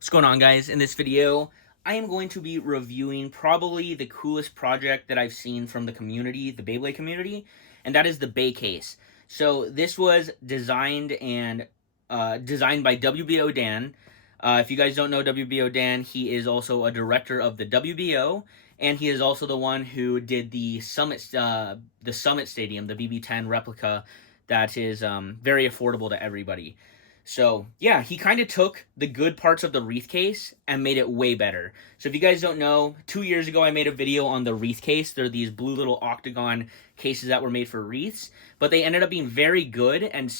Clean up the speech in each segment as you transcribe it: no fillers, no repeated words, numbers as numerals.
What's going on, guys? In this video, I am going to be reviewing probably the coolest project that I've seen from the community, the Beyblade community, and that is the Bay Case. So this was designed by WBO Dan. If you guys don't know WBO Dan, he is also a director of the WBO, and he is also the one who did the Summit Stadium, the BB10 replica that is very affordable to everybody. So, yeah, he kind of took the good parts of the wreath case and made it way better. So if you guys don't know, 2 years ago I made a video on the wreath case. They're these blue little octagon cases that were made for wreaths, but they ended up being very good and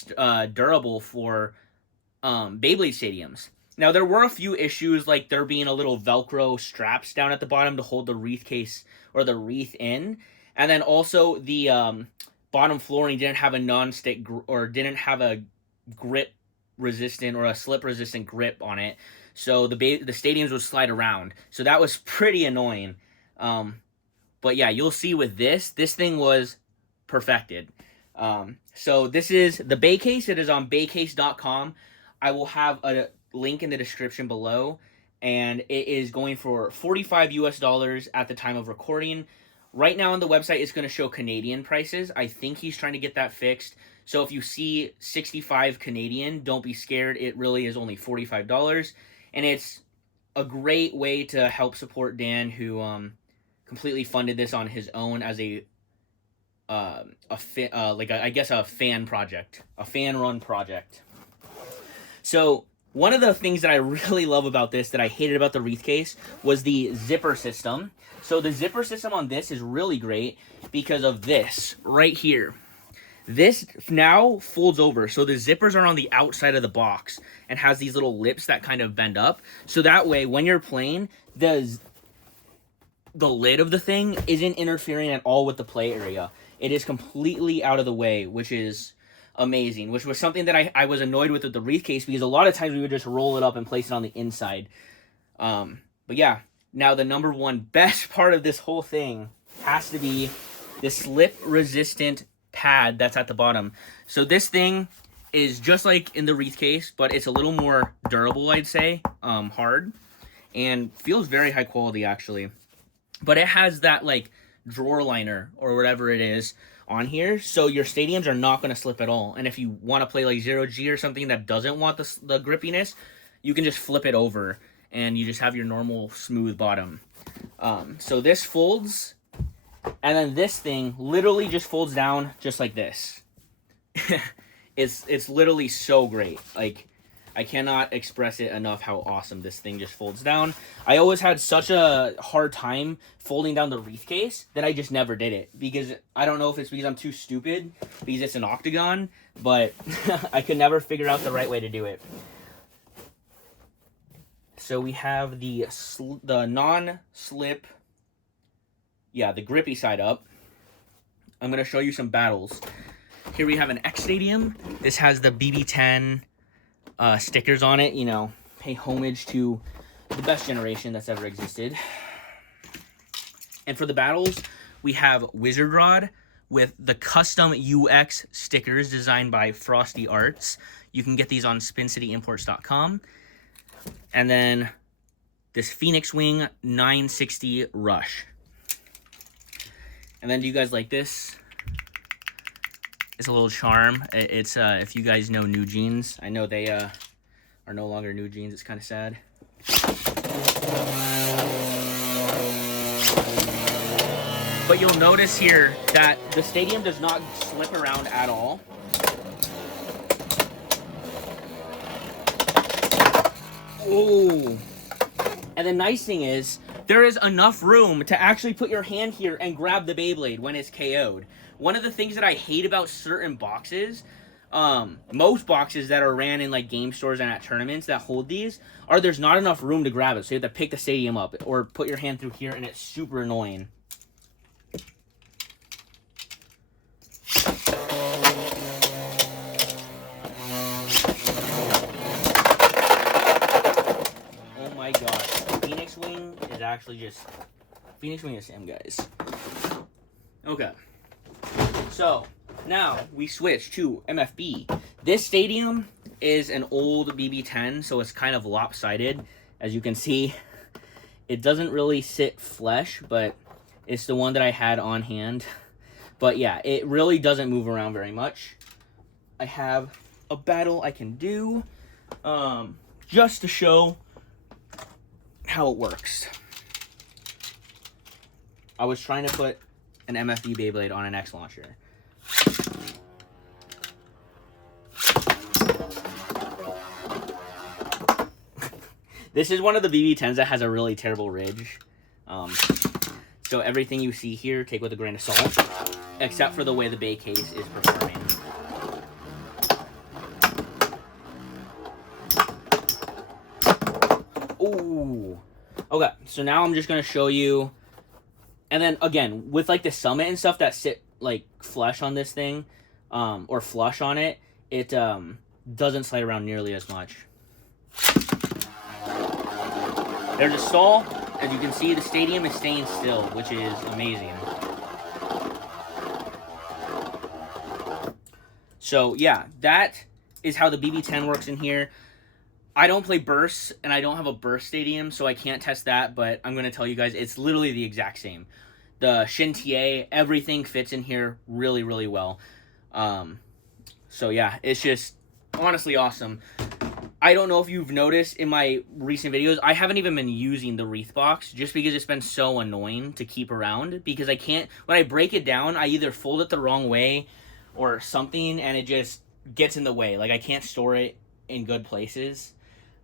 durable for Beyblade stadiums. Now, there were a few issues, like there being a little Velcro straps down at the bottom to hold the wreath case or the wreath in. And then also the bottom flooring didn't have a non-stick or didn't have a grip resistant or a slip resistant grip on it, so the stadiums would slide around, so that was pretty annoying. But yeah, you'll see with this thing was perfected. So this is the Bay Case. It is on baycase.com. I will have a link in the description below, and it is going for $45 US at the time of recording. Right now on the website it's going to show Canadian prices. I think he's trying to get that fixed. So if you see 65 Canadian, don't be scared. It really is only $45. And it's a great way to help support Dan, who completely funded this on his own as a fan project, a fan-run project. So one of the things that I really love about this, that I hated about the wreath case, was the zipper system. So the zipper system on this is really great because of this right here. This now folds over, so the zippers are on the outside of the box and has these little lips that kind of bend up. So that way, when you're playing, the lid of the thing isn't interfering at all with the play area. It is completely out of the way, which is amazing, which was something that I was annoyed with the wreath case, because a lot of times we would just roll it up and place it on the inside. But yeah, now the number one best part of this whole thing has to be the slip-resistant pad that's at the bottom. So this thing is just like in the wreath case, but it's a little more durable, I'd say, hard, and feels very high quality actually. But it has that like drawer liner or whatever it is on here, so your stadiums are not going to slip at all. And if you want to play like 0G or something that doesn't want the grippiness, you can just flip it over and you just have your normal smooth bottom. So this folds, and then this thing literally just folds down just like this. It's literally so great. Like, I cannot express it enough how awesome this thing just folds down. I always had such a hard time folding down the wreath case that I just never did it, because I don't know if it's because I'm too stupid, because it's an octagon, but I could never figure out the right way to do it. So we have the non-slip, yeah, the grippy side up. I'm going to show you some battles. Here we have an X Stadium. This has the BB10 stickers on it, you know, pay homage to the best generation that's ever existed. And for the battles, we have Wizard Rod with the custom UX stickers designed by Frosty Arts. You can get these on SpinCityImports.com. And then this Phoenix Wing 960 Rush. And then, do you guys like this? It's a little charm. It's if you guys know New Jeans, I know they are no longer New Jeans. It's kind of sad. But you'll notice here that the stadium does not slip around at all. Oh, and the nice thing is, there is enough room to actually put your hand here and grab the Beyblade when it's KO'd. One of the things that I hate about certain boxes, most boxes that are ran in like game stores and at tournaments that hold these, are there's not enough room to grab it. So you have to pick the stadium up or put your hand through here, and it's super annoying. Oh my god. Phoenix Wing is actually just... Phoenix Wing is Sam, guys. Okay. So, now we switch to MFB. This stadium is an old BB10, so it's kind of lopsided. As you can see, it doesn't really sit flush, but it's the one that I had on hand. But yeah, it really doesn't move around very much. I have a battle I can do just to show how it works. I was trying to put an MFB Beyblade on an X launcher. This is one of the BB10s that has a really terrible ridge. So everything you see here, take with a grain of salt, except for the way the bay case is performing. Ooh. Okay, so now I'm just going to show you. And then, again, with, like, the summit and stuff that sit, like, flush on this thing, or flush on it, it doesn't slide around nearly as much. There's a stall. As you can see, the stadium is staying still, which is amazing. So, yeah, that is how the BB10 works in here. I don't play bursts, and I don't have a burst stadium, so I can't test that, but I'm going to tell you guys, it's literally the exact same. The Shin TA, everything fits in here really, really well. So, yeah, it's just honestly awesome. I don't know if you've noticed in my recent videos, I haven't even been using the wreath box just because it's been so annoying to keep around, because I can't, when I break it down, I either fold it the wrong way or something, and it just gets in the way. Like, I can't store it in good places.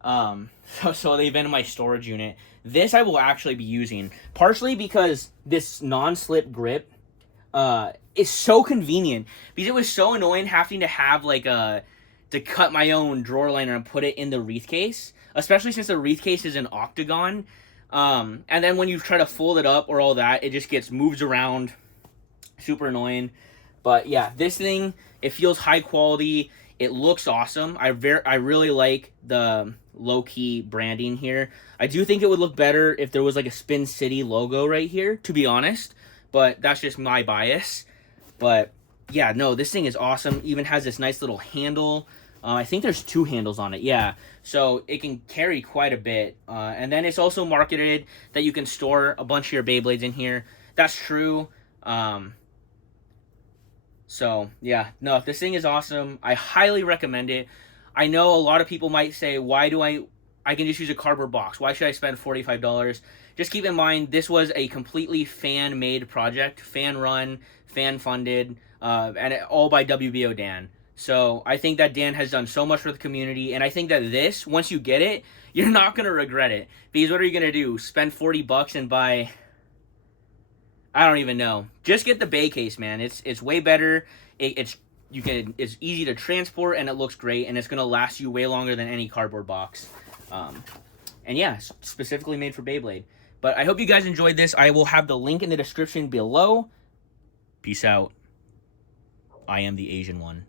So they've been in my storage unit. This I will actually be using, partially because this non-slip grip is so convenient, because it was so annoying having to have like to cut my own drawer liner and put it in the wreath case, especially since the wreath case is an octagon. And then when you try to fold it up or all that, it just moves around. Super annoying. But yeah, this thing, it feels high quality. It looks awesome. I really like the low-key branding here. I do think it would look better if there was like a Spin City logo right here, to be honest. But that's just my bias. But yeah, no, this thing is awesome. Even has this nice little handle. I think there's 2 handles on it, yeah. So it can carry quite a bit. And then it's also marketed that you can store a bunch of your Beyblades in here. That's true. So, yeah, no, this thing is awesome. I highly recommend it. I know a lot of people might say, why do I can just use a cardboard box. Why should I spend $45? Just keep in mind, this was a completely fan-made project, fan-run, fan-funded, and all by WBO Dan. So I think that Dan has done so much for the community, and I think that this, once you get it, you're not going to regret it. Because what are you going to do? Spend $40 and buy... I don't even know. Just get the bay case, man. It's way better. It's easy to transport, and it looks great, and it's going to last you way longer than any cardboard box. And yeah, specifically made for Beyblade. But I hope you guys enjoyed this. I will have the link in the description below. Peace out. I am the Asian one.